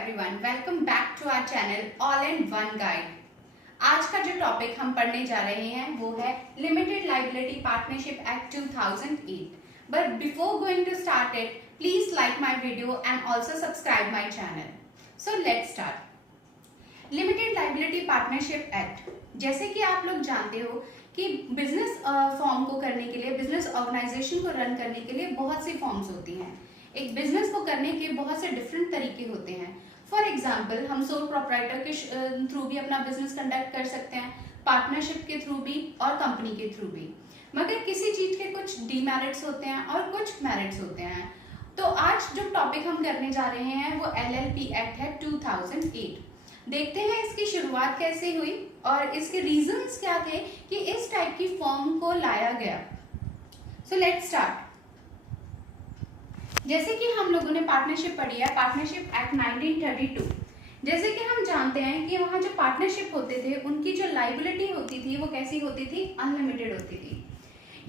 Everyone, welcome back to our channel all in one guide. आज का जो topic हम पढ़ने जा रहे हैं वो है limited liability partnership act 2008। But before going to start it, please like my video and also subscribe my channel. So let's start. Limited liability partnership act, जैसे कि आप लोग जानते हो कि बिजनेस फॉर्म को करने के लिए, बिजनेस ऑर्गेनाइजेशन को रन करने के लिए बहुत सी फॉर्म्स होती हैं। एक बिजनेस को करने के बहुत से डिफरेंट तरीके होते हैं। फॉर एग्जाम्पल, हम सोल प्रोप्राइटर के थ्रू भी अपना बिजनेस कंडक्ट कर सकते हैं, पार्टनरशिप के थ्रू भी और कंपनी के थ्रू भी। मगर किसी चीज के कुछ डीमेरिट्स होते हैं और कुछ मेरिट्स होते हैं। तो आज जो टॉपिक हम करने जा रहे हैं वो LLP एक्ट है 2008। देखते हैं इसकी शुरुआत कैसे हुई और इसके रीजंस क्या थे कि इस टाइप की फॉर्म को लाया गया। सो लेट्स स्टार्ट। जैसे कि हम लोगों ने पार्टनरशिप पढ़ी है, पार्टनरशिप एक्ट 1932। जैसे कि हम जानते हैं कि वहाँ जो पार्टनरशिप होते थे उनकी जो लायबिलिटी होती थी वो कैसी होती थी, अनलिमिटेड होती थी।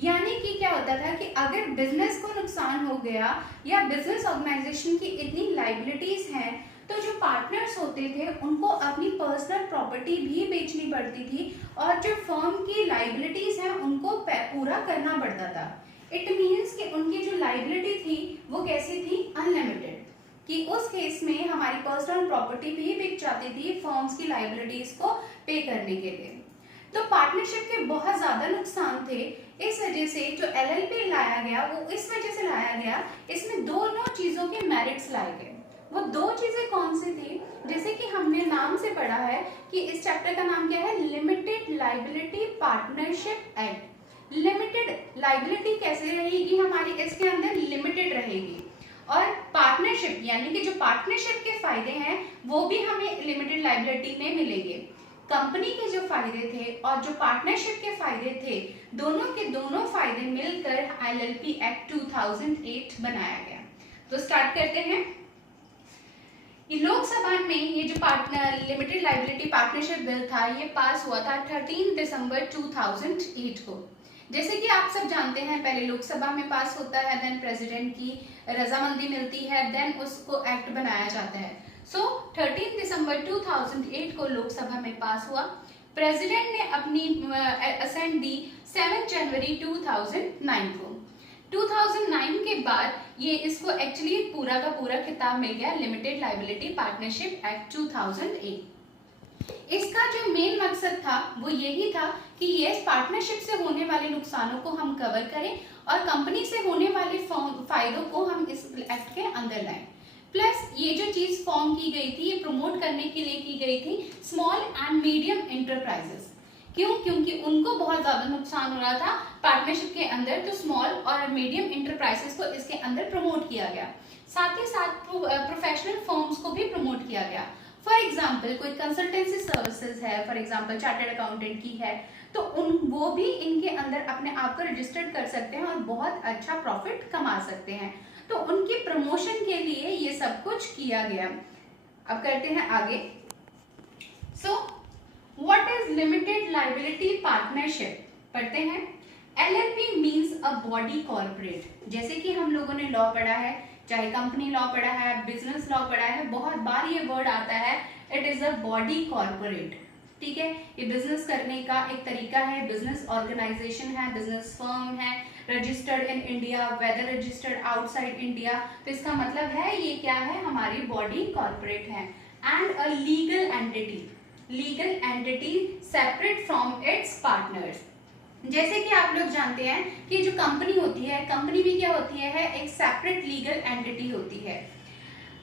यानी कि क्या होता था कि अगर बिजनेस को नुकसान हो गया या बिजनेस ऑर्गेनाइजेशन की इतनी लायबिलिटीज हैं तो जो पार्टनर्स होते थे उनको अपनी पर्सनल प्रॉपर्टी भी बेचनी पड़ती थी और जो फर्म की लायबिलिटीज हैं उनको पूरा करना पड़ता था। इट मीन्स कि उनकी जो लायबिलिटी थी वो कैसी थी, अनलिमिटेड। कि उस केस में हमारी पर्सनल प्रॉपर्टी भी बिक जाती थी फर्म्स की लायबिलिटीज को पे करने के लिए। तो पार्टनरशिप के बहुत ज्यादा नुकसान थे। इस वजह से जो LLP लाया गया वो इस वजह से लाया गया, इसमें दोनों चीजों के मेरिट्स लाए गए। वो दो चीजें कौन सी थी, जैसे कि हमने नाम से पढ़ा है कि इस चैप्टर का नाम क्या है, limited liability partnership act. Limited liability कैसे रहेगी हमारी, इसके अंदर लिमिटेड रहेगी और पार्टनरशिप यानी कि जो पार्टनरशिप के फायदे हैं वो भी हमें लिमिटेड लायबिलिटी में मिलेंगे। कंपनी के जो फायदे थे और जो पार्टनरशिप के फायदे थे, दोनों के दोनों फायदे मिलकर LLP एक्ट 2008 बनाया गया। तो स्टार्ट करते हैं। लोकसभा में ये जो लिमिटेड लायबिलिटी पार्टनरशिप बिल था ये पास हुआ था 13 दिसंबर 2008 को। जैसे कि आप सब जानते हैं, पहले लोकसभा में पास होता है, देन प्रेसिडेंट की रजामंदी मिलती है, देन उसको एक्ट बनाया जाता है। सो 13 दिसंबर 2008 को लोकसभा में पास हुआ। प्रेसिडेंट ने अपनी असेंट दी 7 जनवरी 2009 को। 2009 के बाद ये इसको एक्चुअली पूरा का पूरा खिताब मिल गया लिमिटेड लायबिलिटी पार्टनरशिप एक्ट 2008। इसका जो मेन मकसद था वो यही था कि ये पार्टनरशिप से होने वाले नुकसानों को हम कवर करें और कंपनी से होने वाले फायदों को हम इस एक्ट के अंदर लाएं। प्लस ये जो चीज फॉर्म की गई थी ये प्रमोट करने के लिए की गई थी स्मॉल एंड मीडियम एंटरप्राइजेस। क्यों? क्योंकि उनको बहुत ज्यादा नुकसान हो रहा था पार्टनरशिप के अंदर, तो स्मॉल और मीडियम एंटरप्राइजेस को इसके अंदर प्रमोट किया गया। साथ ही साथ प्रोफेशनल फर्म्स को भी प्रमोट किया गया। फॉर एग्जाम्पल, कोई कंसल्टेंसी सर्विसेज है, फॉर एग्जाम्पल चार्टर्ड अकाउंटेंट की है, तो वो भी इनके अंदर अपने आप को रजिस्टर्ड कर सकते हैं और बहुत अच्छा प्रॉफिट कमा सकते हैं। तो उनकी प्रमोशन के लिए ये सब कुछ किया गया। अब करते हैं आगे। So what is limited liability partnership, पढ़ते हैं। LLP मीन्स अ बॉडी कॉर्पोरेट। जैसे कि हम लोगों ने लॉ पढ़ा है, चाहे कंपनी लॉ पढ़ा है, बिजनेस लॉ पढ़ा है, बहुत बार ये वर्ड आता है, it is a body corporate. ठीक है, ये बिजनेस करने का एक तरीका है, बिजनेस ऑर्गेनाइजेशन है, बिजनेस फर्म है, registered in India, whether registered outside India. तो इसका मतलब है ये क्या है, हमारी बॉडी कॉर्पोरेट है। And a legal entity separate from its partners. जैसे कि आप लोग जानते हैं कि जो कंपनी होती है, कंपनी भी क्या होती है, एक सेपरेट लीगल एंटिटी होती है।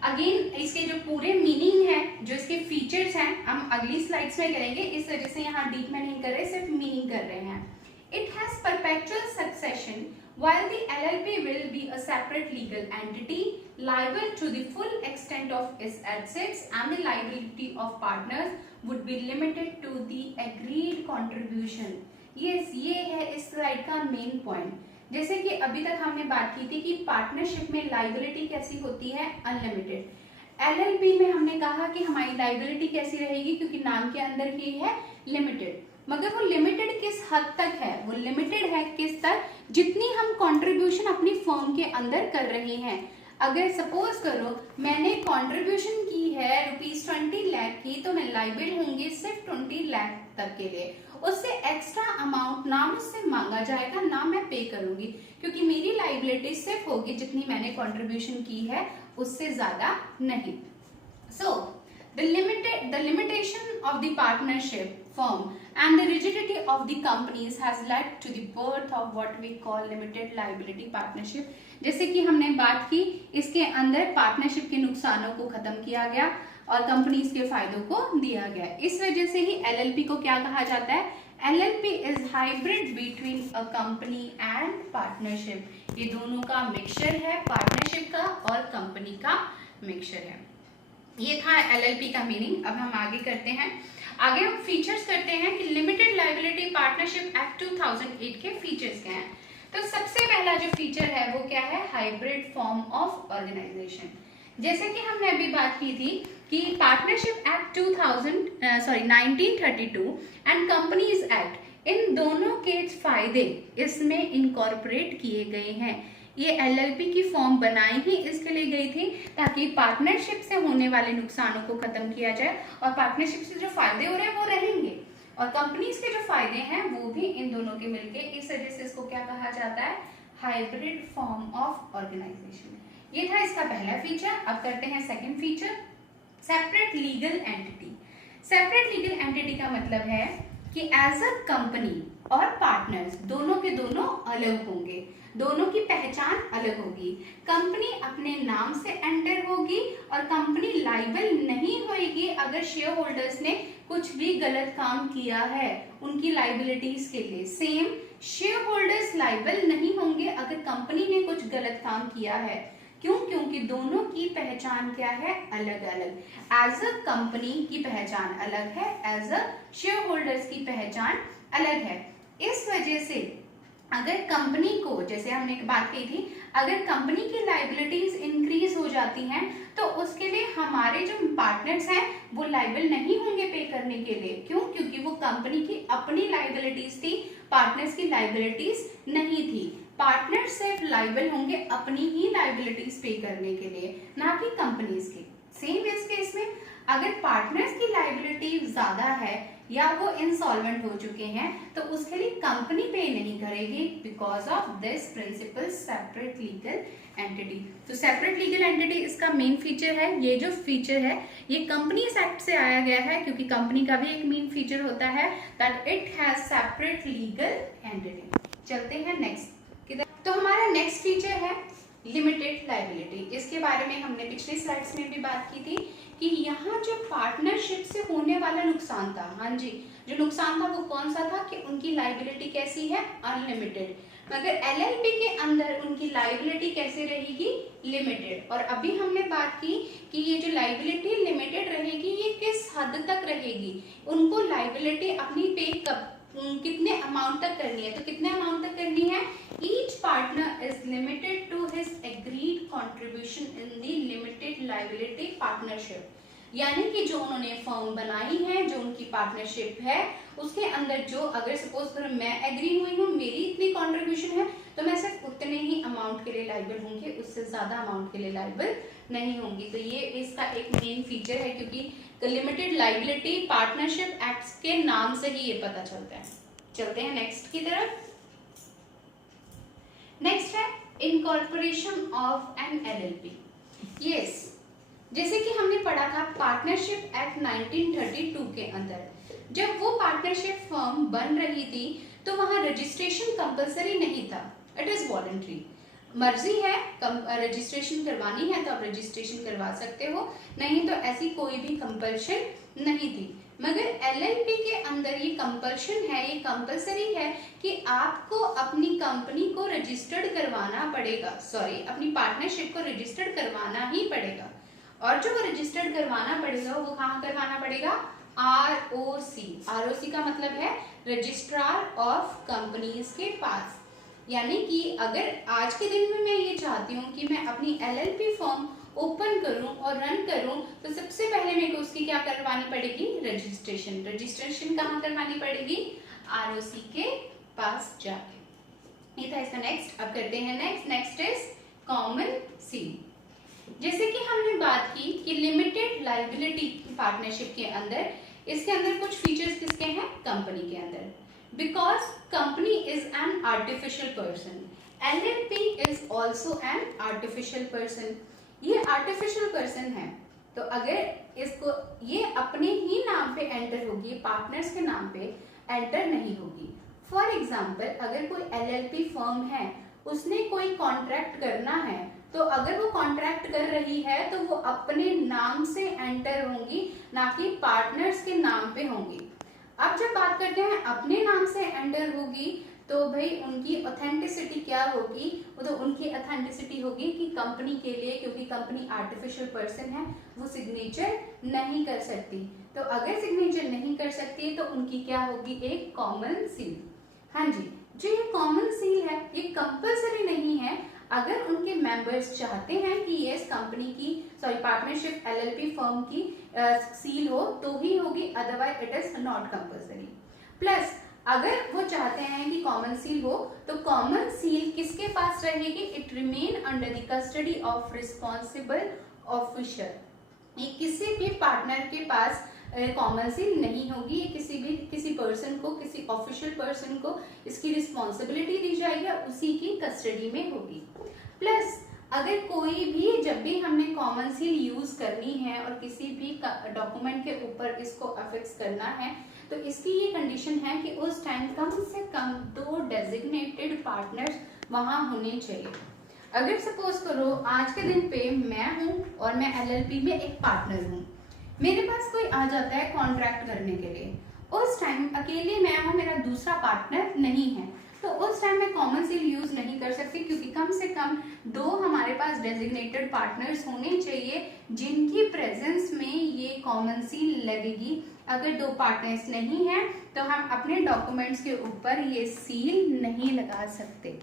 अगेन इसके जो पूरे मीनिंग है, जो इसके फीचर्स हैं, हम अगली स्लाइड्स में करेंगे, इस वजह से यहाँ डीप में नहीं कर रहे, सिर्फ मीनिंग कर रहे हैं। It has perpetual succession while the LLP will be a separate legal entity liable to the full extent of its assets, and the liability of partners would be limited to the agreed contribution. Yes, ये है इस slide का main point. जैसे कि अभी तक हमने बात की थी कि पार्टनरशिप में लायबिलिटी कैसी होती है, अनलिमिटेड। LLP में हमने कहा कि हमारी लायबिलिटी कैसी रहेगी, क्योंकि नाम के अंदर ही है लिमिटेड। मगर वो लिमिटेड किस हद तक है, वो लिमिटेड है किस तक, जितनी हम कंट्रीब्यूशन अपनी फर्म के अंदर कर रहे हैं। अगर सपोज करो मैंने कंट्रीब्यूशन की है ₹20 लाख की, तो मैं लाइबल होंगी सिर्फ 20 लाख तक के लिए। उससे एक्स्ट्रा अमाउंट ना मुझसे मांगा जाएगा, ना मैं पे करूंगी, क्योंकि मेरी लाइबिलिटी सिर्फ होगी जितनी मैंने कंट्रीब्यूशन की है, उससे ज्यादा नहीं। सो the limitation of the partnership firm and the rigidity of the companies has led to the birth of what we call limited liability partnership। जैसे कि हमने बात की, इसके अंदर पार्टनरशिप के नुकसानों को खत्म किया गया और कंपनीज के फायदों को दिया गया। इस वजह से ही एलएलपी को क्या कहा जाता है? LLP is hybrid between a company and partnership. ये दोनों का मिक्सचर है, पार्टनरशिप का और कंपनी का मिक्सचर है। ये था एलएलपी का मीनिंग। अब हम आगे करते हैं, आगे हम फीचर्स करते हैं कि लिमिटेड लायबिलिटी पार्टनरशिप एक्ट 2008 के फीचर्स क्या हैं। तो सबसे पहला जो फीचर है वो क्या है? Hybrid form of organisation. जैसे कि हमने अभी बात की थी कि partnership act 1932 and companies act, इन दोनों के फायदे इसमें इनकॉर्पोरेट किए गए हैं। ये एलएलपी की फॉर्म बनाई ही इसके लिए गई थी ताकि पार्टनरशिप से होने वाले नुकसानों को खत्म किया जाए और पार्टनरशिप से जो फायदे हो रहे हैं वो रहेंगे और कंपनीज के जो फायदे हैं वो भी इन दोनों के मिलके, इस वजह से इसको क्या कहा जाता है? Hybrid form of organisation. ये था इसका पहला फीचर। अब करते हैं second feature, separate legal entity. Separate legal entity का मतलब है कि एज अ कंपनी और पार्टनर्स दोनों के दोनों अलग होंगे, दोनों की पहचान अलग होगी। कंपनी अपने नाम से एंटर होगी और कंपनी लाइबल नहीं होगी अगर शेयर होल्डर्स ने कुछ भी गलत काम किया है उनकी लाइबिलिटीज के लिए। सेम शेयर होल्डर्स लाइबल नहीं होंगे अगर कंपनी ने कुछ गलत काम किया है। क्यों? क्योंकि दोनों की पहचान क्या है? अलग अलग। एज अ कंपनी की पहचान अलग है, एज अ शेयर होल्डर्स की पहचान अलग है। इस वजह से अगर कंपनी को, जैसे हमने बात की थी, अगर कंपनी की लाइबिलिटीज इंक्रीज हो जाती हैं तो उसके लिए हमारे जो पार्टनर्स हैं वो लाइबल नहीं होंगे पे करने के लिए। क्यों? क्योंकि वो कंपनी की अपनी लाइबिलिटीज थी, पार्टनर्स की लाइबिलिटीज नहीं थी। पार्टनर सिर्फ लाइबल होंगे अपनी ही लाइबिलिटीज पे करने के लिए, ना कि कंपनीज की। सेम इस केस में अगर पार्टनर्स की लाइबिलिटी ज्यादा है या वो इंसॉल्वेंट हो चुके हैं तो उसके लिए कंपनी पे नहीं करेगी because of this principle separate legal entity. तो सेपरेट लीगल एंटिटी इसका मेन फीचर है। ये जो फीचर है ये कंपनीज एक्ट से आया गया है, क्योंकि कंपनी का भी एक मेन फीचर होता है that it has separate legal entity. चलते हैं नेक्स्ट। तो हमारा नेक्स्ट फीचर है लिमिटेड लायबिलिटी। इसके बारे में हमने पिछली स्लाइड्स में भी बात की थी कि यहाँ जो पार्टनरशिप से होने वाला नुकसान था, हाँ जी, जो नुकसान था वो कौन सा था कि उनकी लायबिलिटी कैसी है? अनलिमिटेड। मगर एलएलपी के अंदर उनकी लायबिलिटी कैसे रहेगी? लिमिटेड। और अभी हमने बात की कि ये जो लायबिलिटी लिमिटेड रहेगी ये किस हद तक रहेगी, उनको लायबिलिटी अपनी पे कब कितने अमाउंट तक करनी है। तो कितने अमाउंट तक करनी है? Each partner is limited to his agreed contribution in the limited liability partnership. यानी कि जो उन्होंने फर्म बनाई है, जो उनकी पार्टनरशिप है, उसके अंदर जो, अगर सपोज करो मैं एग्री हुई हूँ, मेरी इतनी कंट्रीब्यूशन है, तो मैं सिर्फ उतने ही अमाउंट के लिए लायबल होंगी, उससे ज्यादा अमाउंट के लिए लायबल नहीं होंगी। तो ये इसका एक मेन फीचर है, क्योंकि लिमिटेड लायबिलिटी पार्टनरशिप एक्ट के नाम से ही ये पता चलता है। चलते हैं नेक्स्ट की तरफ। नेक्स्ट है incorporation of an LLP. Yes, जैसे कि हमने पढ़ा था पार्टनरशिप एक्ट 1932 के अंदर, जब वो पार्टनरशिप फर्म बन रही थी तो वहां रजिस्ट्रेशन कंपलसरी नहीं था, इट इज वॉलंटरी। मर्जी है रजिस्ट्रेशन करवानी है तो आप रजिस्ट्रेशन करवा सकते हो, नहीं तो ऐसी कोई भी कंपल्शन नहीं थी। मगर एलएलपी के अंदर ये कंपल्शन है, ये कंपलसरी है कि आपको अपनी कंपनी को रजिस्टर्ड करवाना पड़ेगा, सॉरी अपनी पार्टनरशिप को रजिस्टर्ड करवाना ही पड़ेगा। और जो रजिस्टर्ड करवाना पड़ेगा वो कहाँ करवाना पड़ेगा? आरओसी। आरओसी का मतलब है रजिस्ट्रार ऑफ कंपनीज के पास। यानी कि अगर आज के दिन में मैं ये चाहती हूँ कि मैं अपनी एलएलपी फर्म ओपन करूं और रन करूं तो सबसे पहले मेरे को उसकी क्या करवानी पड़ेगी? रजिस्ट्रेशन। रजिस्ट्रेशन कहाँ करवानी पड़ेगी? आरओसी के पास जाके। ये था इसका नेक्स्ट। अब करते हैं next. Next is common seal. जैसे कि हमने बात की कि लिमिटेड लायबिलिटी पार्टनरशिप के अंदर, इसके अंदर कुछ फीचर्स किसके हैं, कंपनी के अंदर, because company is an artificial person, LLP is also an artificial person. ये आर्टिफिशियल पर्सन है, तो अगर इसको ये अपने ही नाम पे एंटर होगी, पार्टनर्स के नाम पे एंटर नहीं होगी। फॉर एग्जाम्पल, अगर कोई LLP फर्म है, उसने कोई कॉन्ट्रैक्ट करना है, तो अगर वो कॉन्ट्रैक्ट कर रही है तो वो अपने नाम से एंटर होंगी, ना कि पार्टनर्स के नाम पे होंगी। अब जब बात करते हैं अपने नाम से एंटर होगी, तो भाई उनकी ऑथेंटिसिटी क्या होगी, वो तो उनकी ऑथेंटिसिटी होगी कि कंपनी के लिए, क्योंकि कंपनी आर्टिफिशियल पर्सन है, वो सिग्नेचर नहीं कर सकती। तो अगर सिग्नेचर नहीं कर सकती तो उनकी क्या होगी, एक कॉमन सील। हाँ जी, जो ये कॉमन सील है ये कंपल्सरी नहीं है, अगर उनके मेंबर्स चाहते हैं कि ये कंपनी की पार्टनरशिप LLP फर्म की सील हो तो ही होगी, otherwise it is not compulsory. Plus अगर वो चाहते हैं कि कॉमन सील हो, तो कॉमन सील किसके पास रहेगी, it remain under the custody of responsible officer. ये किसी भी पार्टनर के पास कॉमन सील नहीं होगी, ये किसी पर्सन को, किसी ऑफिशियल पर्सन को इसकी रिस्पॉन्सिबिलिटी दी जाएगी और उसी की कस्टडी में होगी। प्लस अगर कोई भी, जब भी हमने कॉमन सील यूज करनी है और किसी भी डॉक्यूमेंट के ऊपर इसको अफिक्स करना है, तो इसकी ये कंडीशन है कि उस टाइम कम से कम 2 डेजिग्नेटेड पार्टनर्स वहां होने चाहिए। अगर सपोज करो आज के दिन पे मैं हूं और मैं LLP में एक पार्टनर हूं, मेरे पास कोई आ जाता है कॉन्ट्रैक्ट करने के लिए, उस टाइम अकेले मैं हूं, मेरा दूसरा पार्टनर नहीं है, तो उस टाइम मैं कॉमन सील यूज नहीं कर सकती, क्योंकि कम से कम 2 हमारे पास डेजिग्नेटेड पार्टनर्स होने चाहिए जिनकी प्रेजेंस में ये कॉमन सील लगेगी। अगर 2 पार्टनर्स नहीं है तो हम अपने डॉक्यूमेंट्स के ऊपर ये सील नहीं लगा सकते।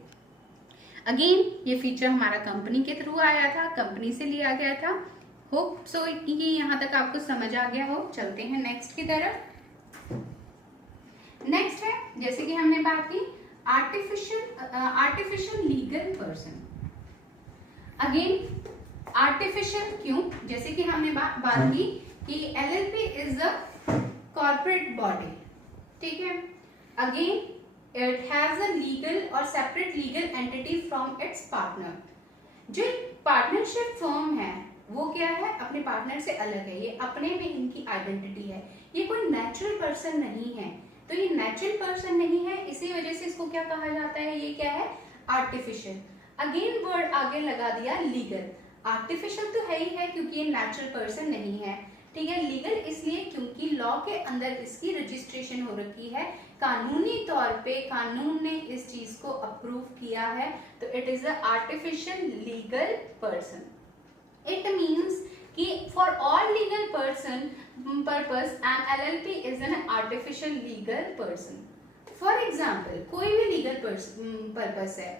अगेन ये फीचर हमारा कंपनी के थ्रू आया था, कंपनी से लिया गया था। होप सो कि यहाँ तक आपको समझ आ गया हो। चलते हैं नेक्स्ट की तरफ। नेक्स्ट है, जैसे कि हमने बात की artificial legal person. Again artificial क्यों, जैसे कि हमने बात की कि LLP is a corporate body, ठीक है। Again it has a legal और separate legal entity from its partner. जो पार्टनरशिप फर्म है वो क्या है, अपने पार्टनर से अलग है, ये अपने में इनकी आइडेंटिटी है, ये कोई नेचुरल पर्सन नहीं है। तो ये नेचुरल पर्सन नहीं है, इसी वजह से इसको क्या कहा जाता है, ये क्या है, आर्टिफिशियल। अगेन वर्ड आगे लगा दिया लीगल। आर्टिफिशियल तो है ही है क्योंकि ये नेचुरल पर्सन नहीं है, ठीक है। लीगल इसलिए क्योंकि लॉ के अंदर इसकी रजिस्ट्रेशन हो रखी है, कानूनी तौर पे कानून ने इस चीज को अप्रूव किया है, तो it is a artificial legal person. It means कि for all legal person purpose an LLP is an artificial legal person. For example, कोई भी legal purpose है,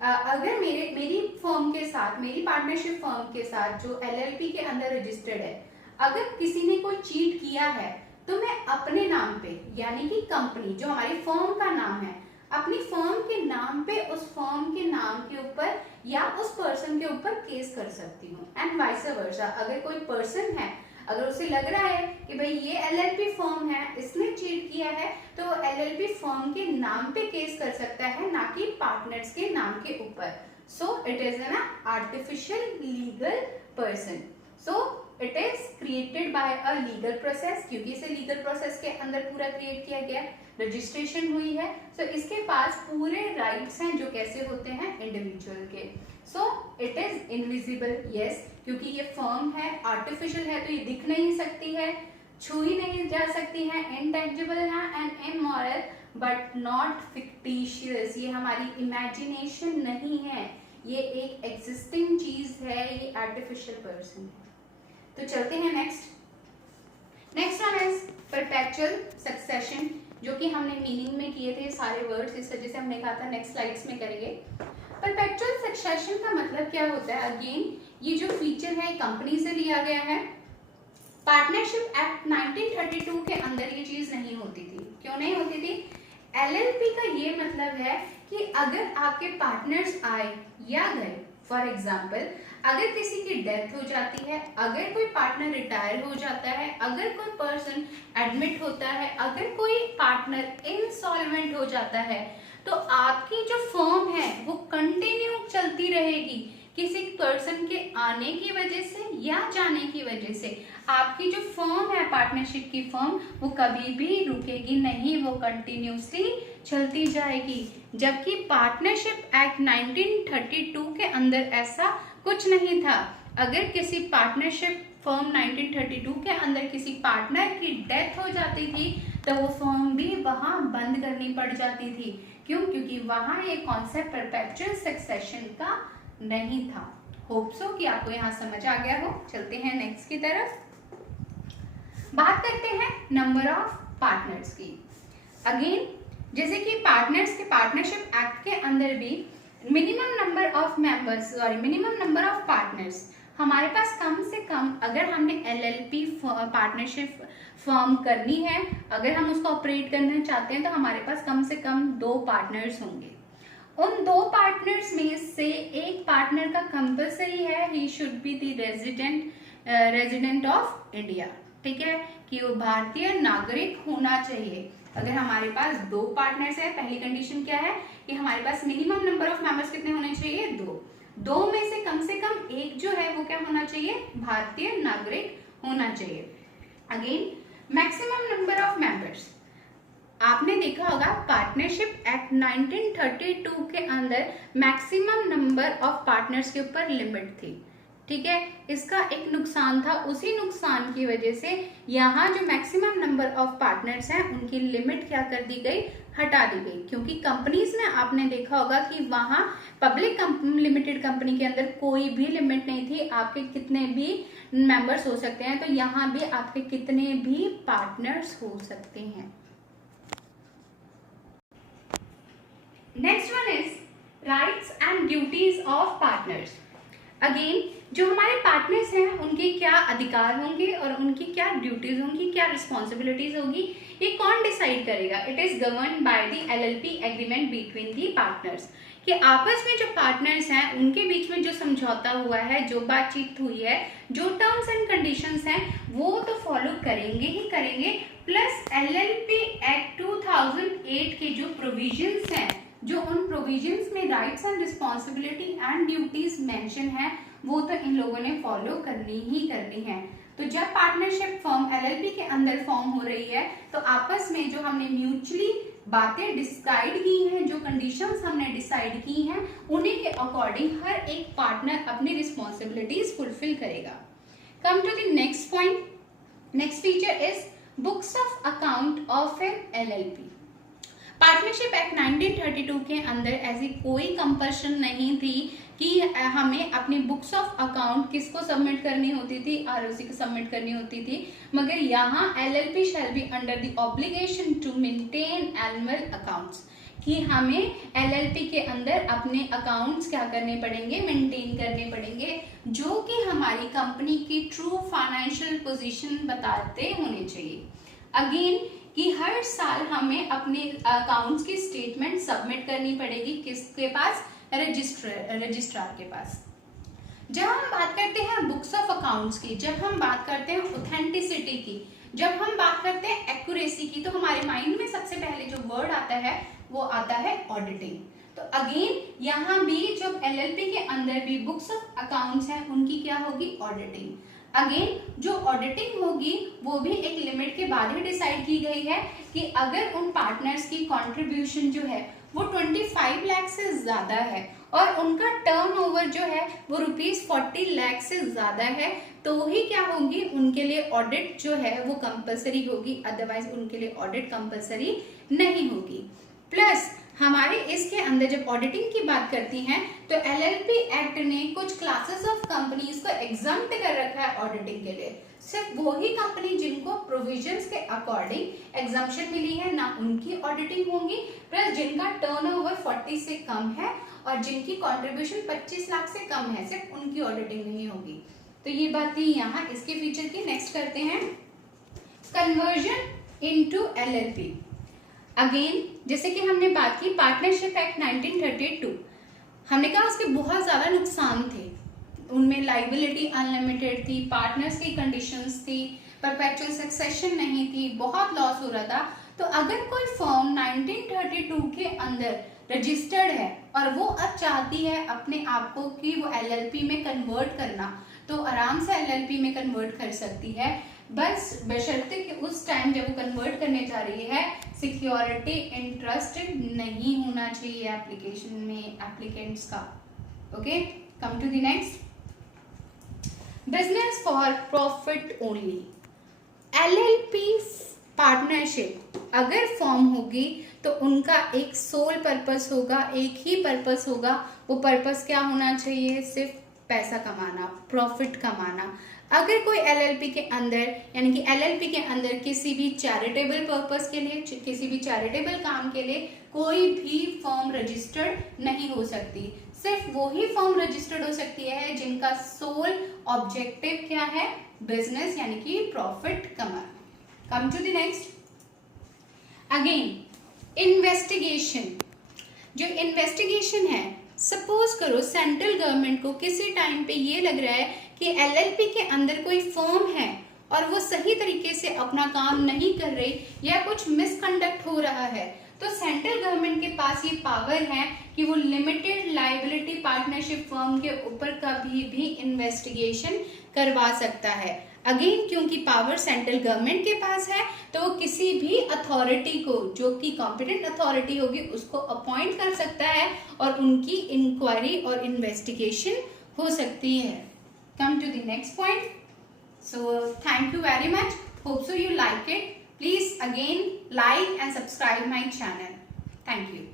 अगर मेरी फर्म के साथ, मेरी पार्टनरशिप फर्म के साथ जो LLP के अंदर रजिस्टर्ड है, अगर किसी ने कोई चीट किया है तो मैं अपने नाम पे, यानी कि कंपनी जो हमारी फर्म का नाम है, अपनी फर्म के नाम पे उस फर्म के नाम के ऊपर या उस पर्सन के ऊपर केस कर सकती हूँ। एंड वाइस वर्सा, अगर कोई पर्सन है, अगर उसे लग रहा है कि भाई ये LLP फर्म है, इसने चीट किया है, तो LLP फर्म के नाम पे केस कर सकता है, ना कि पार्टनर्स के नाम के ऊपर। So it is an artificial legal person. So it is created by a legal process, क्योंकि इसे लीगल प्रोसेस के अंदर पूरा क्रिएट किया गया, रजिस्ट्रेशन हुई है, सो इसके पास पूरे राइट्स हैं जो कैसे होते हैं, इंडिविजुअल के। So it is invisible, yes, क्योंकि ये फर्म है, आर्टिफिशियल है, तो ये दिख नहीं सकती है, छुई नहीं जा सकती है, इंटेंजिबल है and immoral but not fictitious. ये हमारी इमेजिनेशन नहीं है, ये एक एग्जिस्टिंग चीज है, ये आर्टिफिशियल पर्सन है। तो चलते हैं next one is perpetual succession, जो कि हमने मीनिंग में किए थे सारे वर्ड्स, इस वजह से हमने कहा था नेक्स्ट स्लाइड्स में करेंगे। परपेचुअल सक्सेशन का मतलब क्या होता है, अगेन ये जो फीचर है कंपनी से लिया गया है। पार्टनरशिप एक्ट 1932 के अंदर ये चीज नहीं होती थी। क्यों नहीं होती थी? LLP का ये मतलब है कि अगर आपके पार्टनर्स आए या गए फॉर एग्जाम्पल, अगर किसी की डेथ हो जाती है, अगर कोई पार्टनर रिटायर हो जाता है, अगर कोई पर्सन एडमिट होता है, अगर कोई पार्टनर इंसॉल्वेंट हो जाता है, तो आपकी जो फर्म है वो कंटिन्यू चलती रहेगी। किसी पर्सन के आने की वजह से या जाने की वजह से आपकी जो फर्म है, पार्टनरशिप की फर्म, वो कभी भी रुकेगी नहीं, वो कंटिन्यूसली चलती जाएगी। जबकि पार्टनरशिप एक्ट 1932 के अंदर ऐसा कुछ नहीं था। अगर किसी पार्टनरशिप फर्म 1932 के अंदर किसी पार्टनर की डेथ हो जाती थी तो वो फर्म भी वहां बंद करनी पड़ जाती थी। क्यों? क्योंकि वहां ये कॉन्सेप्ट परपेचुअल सक्सेशन का नहीं था। होप सो कि आपको यहाँ समझ आ गया हो। चलते हैं नेक्स्ट की तरफ। बात करते हैं नंबर ऑफ पार्टनर्स की। अगेन, जैसे कि पार्टनर्स के पार्टनरशिप एक्ट के अंदर भी minimum number of members, minimum number of partners हमारे पास कम से कम, अगर हमने एलएलपी पार्टनरशिप फॉर्म करनी है, अगर हम उसको ऑपरेट करना चाहते हैं, तो हमारे पास कम से कम 2 पार्टनर्स होंगे। उन 2 पार्टनर्स में से एक पार्टनर का कंपलसरी है, he should be the resident of India. ठीक है, कि वो भारतीय नागरिक होना चाहिए। अगर हमारे पास 2 पार्टनर्स है, पहली कंडीशन क्या है कि हमारे पास मिनिमम नंबर ऑफ मेंबर्स कितने होने चाहिए? 2 में से कम एक जो है वो क्या होना चाहिए? भारतीय नागरिक होना चाहिए। Again, maximum number of members, आपने देखा होगा पार्टनरशिप एक्ट 1932 के अंदर मैक्सिमम नंबर ऑफ पार्टनर्स के ऊपर लिमिट थी। ठीक है, इसका एक नुकसान था, उसी नुकसान की वजह से यहाँ जो मैक्सिमम नंबर ऑफ पार्टनर्स हैं उनकी लिमिट क्या कर दी गई? हटा दी गई। क्योंकि कंपनीज में आपने देखा होगा कि वहाँ पब्लिक लिमिटेड कंपनी के अंदर कोई भी लिमिट नहीं थी, आपके कितने भी मेंबर्स हो सकते हैं, तो यहाँ भी आपके कितने भी पार्टनर्स हो सकते हैं। Next one is rights and duties of partners. Again, जो हमारे पार्टनर्स हैं उनके क्या अधिकार होंगे और उनकी क्या ड्यूटीज होंगी, क्या रिस्पॉन्सिबिलिटीज होगी, ये कौन डिसाइड करेगा? It is govern by the LLP agreement between the partners. कि आपस में जो पार्टनर्स हैं उनके बीच में जो समझौता हुआ है, जो बातचीत हुई है, जो टर्म्स एंड कंडीशंस हैं, वो तो फॉलो करेंगे ही करेंगे। प्लस एलएलपी एक्ट 2008 के जो प्रोविजंस हैं, जो उन प्रोविजंस में rights and responsibility and duties mention है, वो तो इन लोगों ने फॉलो करनी ही करनी है। तो जब पार्टनरशिप फर्म एलएलपी के अंदर फॉर्म हो रही है, तो आपस में जो हमने म्यूचुअली बातें डिसाइड की हैं, जो कंडीशंस हमने डिसाइड की हैं, उन्हीं के अकॉर्डिंग हर एक पार्टनर अपनी रिस्पॉन्सिबिलिटीज फुलफिल करेगा। Come to the next point. Next feature is books of account of an LLP. Partnership act 1932 के अंदर ऐसी कोई कंपल्शन नहीं थी कि हमें अपनी बुक्स ऑफ अकाउंट किसको सबमिट करनी होती थी? आरओसी को सबमिट करनी होती थी। मगर यहाँ LLP shall be under the obligation to maintain annual accounts, कि हमें एलएलपी के अंदर अपने अकाउंट्स क्या करने पड़ेंगे? मेंटेन करने पड़ेंगे, जो कि हमारी कंपनी की ट्रू फाइनेंशियल पोजीशन बताते होने चाहिए। अगेन, कि हर साल हमें अपने अकाउंट्स की स्टेटमेंट सबमिट करनी पड़ेगी, किसके पास? रजिस्ट्रार के पास। जब हम बात करते हैं बुक्स ऑफ अकाउंट्स की, जब हम बात करते हैं ऑथेंटिसिटी की, जब हम बात करते हैं एक्यूरेसी की, तो हमारे माइंड में सबसे पहले जो वर्ड आता है वो आता है ऑडिटिंग। तो अगेन यहाँ भी जब एलएलपी के अंदर भी बुक्स ऑफ अकाउंट्स हैं, उनकी क्या होगी? ऑडिटिंग। अगेन, जो ऑडिटिंग होगी वो भी एक लिमिट के बाद ही डिसाइड की गई है कि अगर उन पार्टनर्स की कंट्रीब्यूशन जो है वो 25 लाख से ज्यादा है और उनका टर्नओवर जो है वो ₹40 लाख से ज्यादा है, तो ही क्या होगी? उनके लिए ऑडिट जो है वो कंपलसरी होगी, अदरवाइज उनके लिए ऑडिट कंपलसरी नहीं होगी। प्लस हमारे इसके अंदर जब ऑडिटिंग की बात करती हैं, तो एलएलपी एक्ट ने कुछ क्लासेस ऑफ कंपनीज को एग्जम्प्ट कर रखा है ऑडिटिंग के लिए। सिर्फ वही कंपनी जिनको प्रोविजंस के अकॉर्डिंग एग्जम्पशन मिली है, ना उनकी ऑडिटिंग होगी। प्लस जिनका टर्नओवर 40 से कम है और जिनकी कंट्रीब्यूशन 25 लाख से कम है, सिर्फ उनकी ऑडिटिंग नहीं होगी। तो ये बात थी यहाँ इसके फीचर की। नेक्स्ट करते हैं कन्वर्जन इनटू एलएलपी। अगेन, जैसे कि हमने बात की पार्टनरशिप एक्ट 1932, हमने कहा उसके बहुत ज़्यादा नुकसान थे, उनमें लाइबिलिटी अनलिमिटेड थी, पार्टनर्स की कंडीशंस थी, परपेचुअल सक्सेशन नहीं थी, बहुत लॉस हो रहा था। तो अगर कोई फर्म 1932 के अंदर रजिस्टर्ड है और वो अब चाहती है अपने आप को कि वो एलएलपी में कन्वर्ट करना, तो आराम से एलएलपी में कन्वर्ट कर सकती है, बस बशर्ते कि उस टाइम जब वो कन्वर्ट करने जा रही है सिक्योरिटी इंटरेस्ट नहीं होना चाहिए एप्लीकेशन में एप्लीकेंट्स का। Okay, come to the next, business for profit only. LLP partnership अगर फॉर्म होगी तो उनका एक सोल पर्पस होगा, एक ही पर्पस होगा। वो पर्पस क्या होना चाहिए? सिर्फ पैसा कमाना, प्रॉफिट कमाना। अगर कोई एलएलपी के अंदर यानी कि एलएलपी के अंदर किसी भी चैरिटेबल पर्पस के लिए, किसी भी चैरिटेबल काम के लिए कोई भी फर्म रजिस्टर्ड नहीं हो सकती। सिर्फ वो ही फर्म रजिस्टर्ड हो सकती है जिनका सोल ऑब्जेक्टिव क्या है? बिजनेस यानी कि प्रॉफिट कमाना। Come to the next, again investigation. जो इन्वेस्टिगेशन है, सपोज करो सेंट्रल गवर्नमेंट को किसी टाइम पे ये लग रहा है कि एलएलपी के अंदर कोई फर्म है और वो सही तरीके से अपना काम नहीं कर रही या कुछ मिसकंडक्ट हो रहा है, तो सेंट्रल गवर्नमेंट के पास ये पावर है कि वो लिमिटेड लायबिलिटी पार्टनरशिप फर्म के ऊपर कभी भी इन्वेस्टिगेशन करवा सकता है। अगेन क्योंकि पावर सेंट्रल गवर्नमेंट के पास है, तो वो किसी भी अथॉरिटी को जो कि कॉम्पिटेंट अथॉरिटी होगी उसको अपॉइंट कर सकता है और उनकी इंक्वायरी और इन्वेस्टिगेशन हो सकती है। Come to the next point. So thank you very much. Hope so you like it. Please again like and subscribe my channel. Thank you.